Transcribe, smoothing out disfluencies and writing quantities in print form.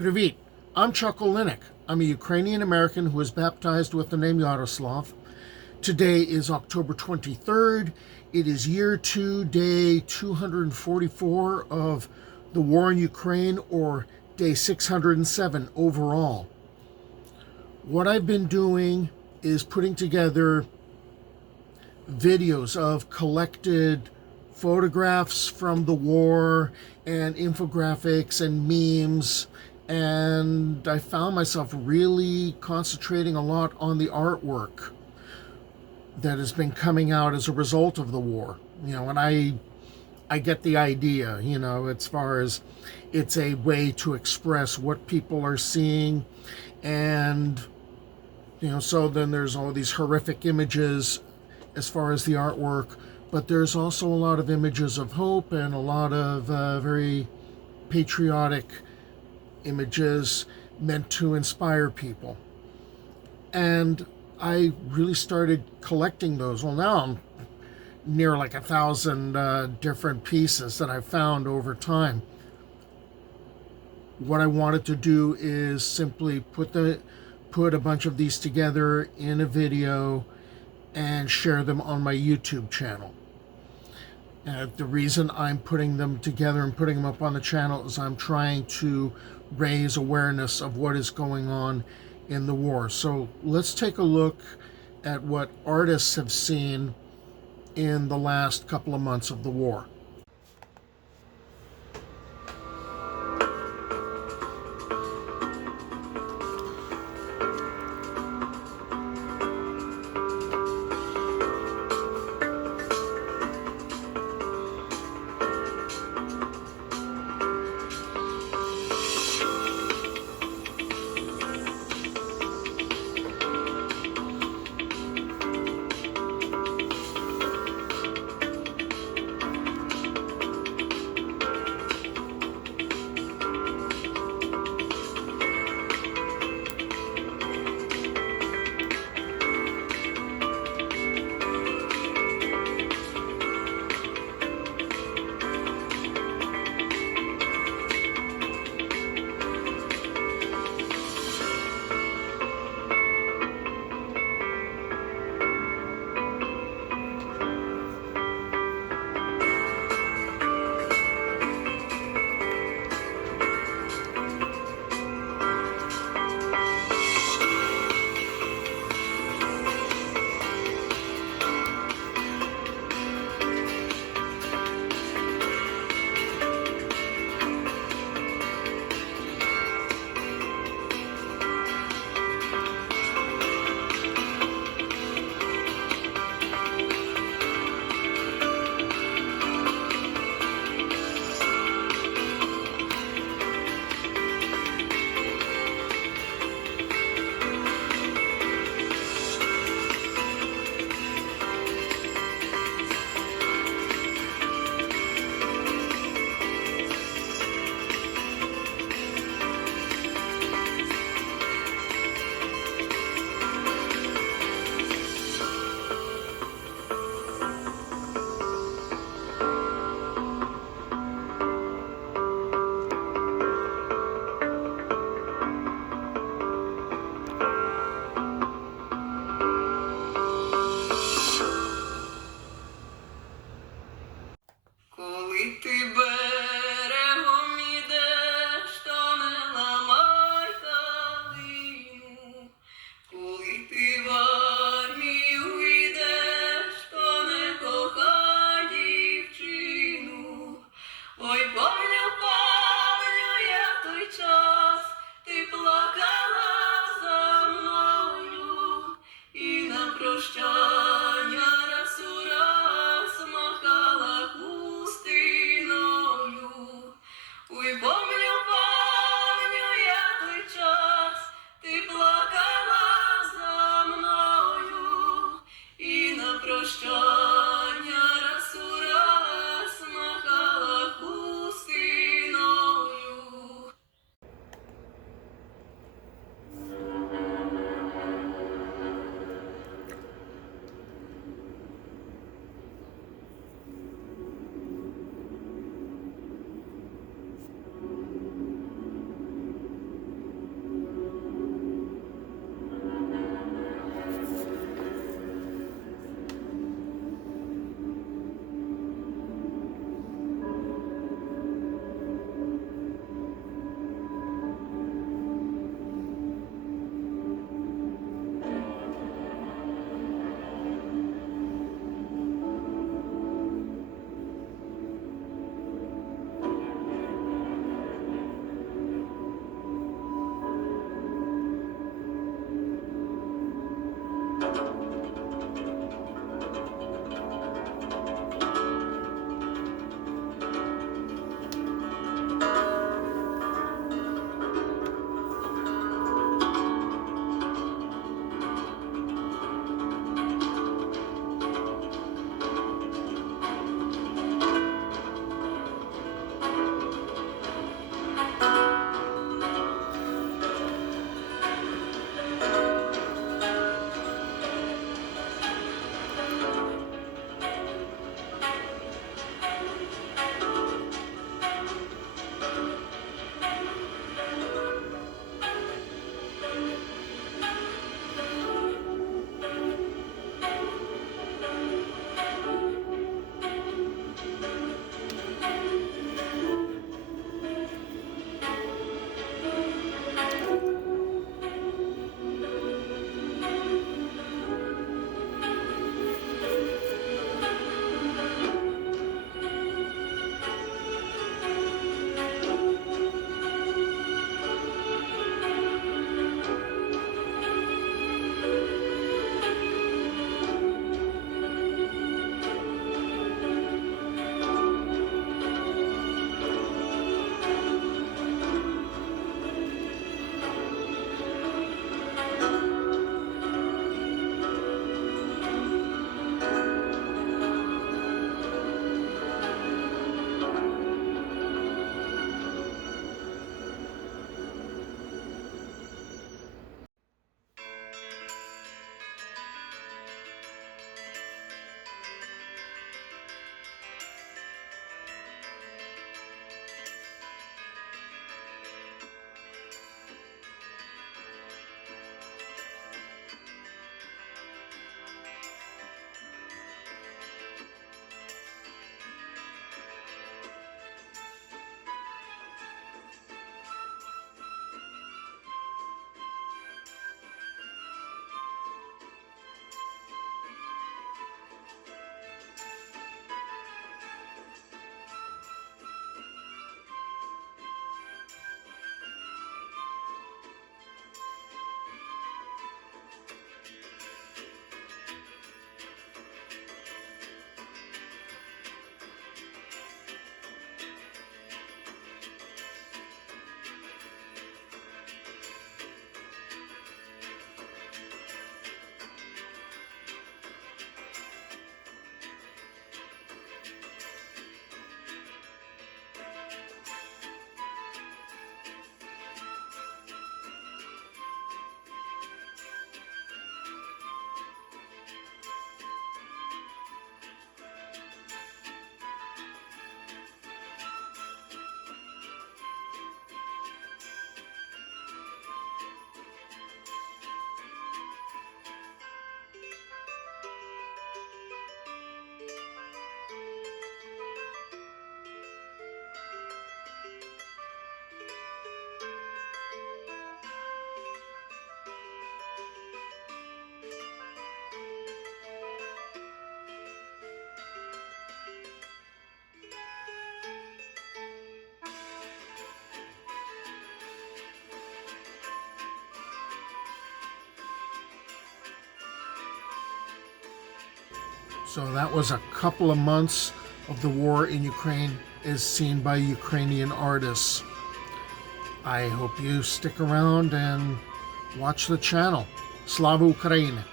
Привit, I'm Chuck Olenek. I'm a Ukrainian American who was baptized with the name Yaroslav. Today is October 23rd. It is year 2, day 244 of the war in Ukraine, or day 607 overall. What I've been doing is putting together videos of collected photographs from the war and infographics and memes, and I found myself really concentrating a lot on the artwork that has been coming out as a result of the war. And I get the idea, as far as it's a way to express what people are seeing. And so then there's all these horrific images as far as the artwork, but there's also a lot of images of hope and a lot of very patriotic images meant to inspire people. And I really started collecting those. Well, now I'm near like 1,000 different pieces that I've found over time. What I wanted to do is simply put a bunch of these together in a video and share them on my YouTube channel. The reason I'm putting them together and putting them up on the channel is I'm trying to raise awareness of what is going on in the war. So let's take a look at what artists have seen in the last couple of months of the war. So that was a couple of months of the war in Ukraine as seen by Ukrainian artists. I hope you stick around and watch the channel. Slava Ukraini!